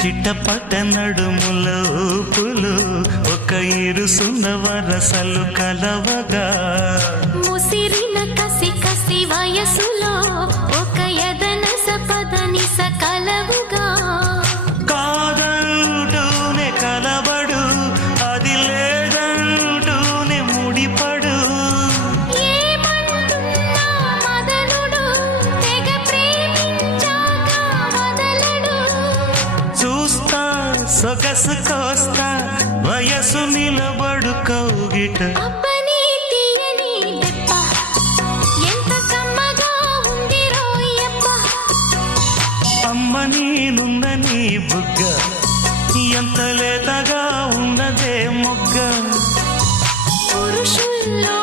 చిట్టపట్ట నడుముల ఊపులు ఒక ఇరుసున్న వరసలు కలవగా ముసిరిన కసి కసి వయసులో ఒక యదన సపదని సకలవుగా కాదంటూనే కలబడు అది లేదంటూనే ముడిపడు ఏమంటున్నా మదనుడు తెగ ప్రేమించాక వదలడు చూస్తా సొగసు కోస్తా వయసు నిలబడు కౌగిట అబ్బని తీయని దెబ్బ ఎంత కమ్మగా ఉంది రోయప్ప అమ్మ నేనున్న నీ బుగ్గ ఎంత లేతగా ఉన్నదే మొగ్గ పురుషుల్లో